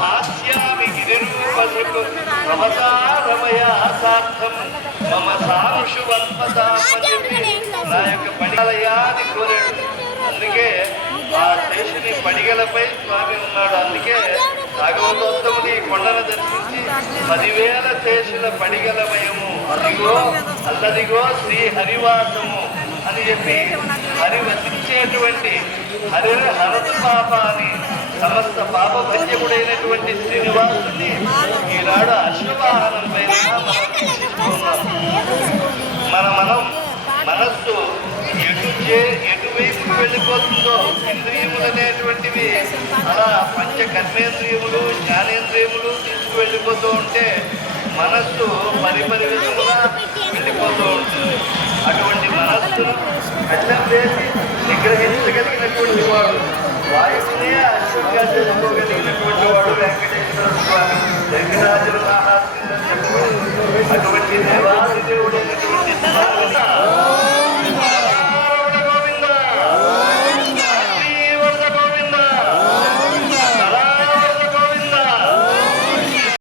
हास्यामि गिरिरूपधिप भवतारमया सार्थं मम सानुषुवत्मतामपि నా యొక్క పడిగలయాన్ని కోరాడు. అందుకే ఆ శేషుని పడిగలపై స్వామి ఉన్నాడు. అందుకే భాగవతోత్తముని కొండను దర్శించి 10,000 శేషుల పడిగలమయము అదిగో అల్లదిగో శ్రీ హరివాసము అని చెప్పి హరి వసించేటువంటి హరి హరతు పాప అని సమస్త పాపభంజకుడైనటువంటి శ్రీనివాసుని ఈనాడు అశ్వవాహనం పైన మనం మనస్సు ఎటువైపు వెళ్ళిపోతుందో ఇంద్రియములు అనేటువంటివి అలా పంచ కర్మేంద్రియములు జ్ఞానేంద్రియములు తీసుకువెళ్ళిపోతూ ఉంటే మనస్సు పరిపరి విధముగా వెళ్ళిపోతూ ఉంటుంది. అటువంటి మనస్సును కష్టం చేసి నిగ్రహించగలిగినటువంటి వాడు, వాయువునే అశ్వంగా చేసుకోగలిగినటువంటి వాడు వెంకటేశ్వర స్వామి. వెంకటాచల